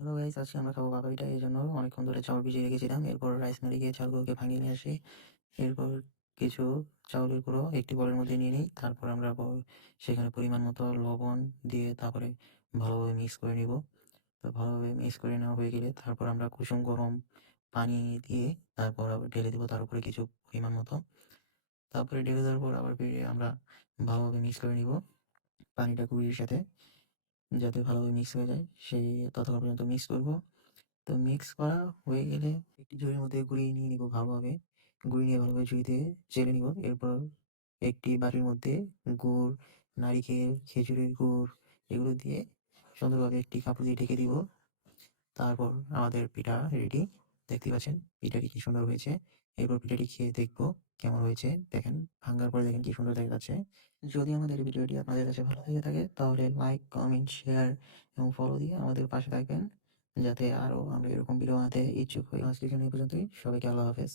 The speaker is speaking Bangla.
হ্যালো গাইস, আজকে আমরা খাবো পাপড়িটা। এই জন্য অনেকক্ষণ ধরে চাউল ভিজিয়ে রেখেছিলাম। এরপর রাইস মিলে গিয়ে চাউলগুলোকে ভাঙিয়ে নিয়ে আসি। এরপর কিছু চাউলের গুঁড়ো একটি বলের মধ্যে নিয়ে নিই। তারপর আমরা সেখানে পরিমাণ মতো লবণ দিয়ে তারপরে ভালোভাবে মিক্স করে নিব। তো ভালোভাবে মিক্স করে নেওয়া হয়ে গেলে তারপর আমরা কুসুম গরম পানি দিয়ে তারপর আবার ঢেলে দেবো তার উপরে কিছু পরিমাণ মতো। তারপরে ঢেলে দেওয়ার পর আবার ফিরে আমরা ভালোভাবে মিক্স করে নিব পানিটা গুঁড়ির সাথে, যাতে ভালোভাবে মিক্স হয়ে যায়। সেই ততক্ষণ পর্যন্ত মিক্স করব। তো মিক্স করা হয়ে গেলে একটি ঝুড়ির মধ্যে গুঁড়িয়ে নিয়ে নিব ভালোভাবে। গুঁড়িয়ে নিয়ে ভালোভাবে ঝুড়িতে চেলে নিব। এরপর একটি বাটির মধ্যে গুড়, নারিকেল, খেজুরের গুড় এগুলো দিয়ে সুন্দরভাবে একটি কাপড় দিয়ে ঢেকে দিব। তারপর আমাদের পিঠা রেডি। দেখতে পাচ্ছেন পিঠাটি কি সুন্দর হয়েছে। এরপর পিঠাটি খেয়ে দেখবো কেমন হয়েছে। দেখেন, ভাঙার পরে দেখেন কি সুন্দর দেখা যাচ্ছে। যদি আমাদের ভিডিওটি আপনাদের কাছে ভালো লেগে থাকে তাহলে লাইক, কমেন্ট, শেয়ার এবং ফলো দিয়ে আমাদের পাশে থাকবেন, যাতে আরো আমরা এরকম ভিডিও বানাতে ইচ্ছুক হই। আজকের জন্য এই পর্যন্তই। সবাইকে আল্লাহ হাফেজ।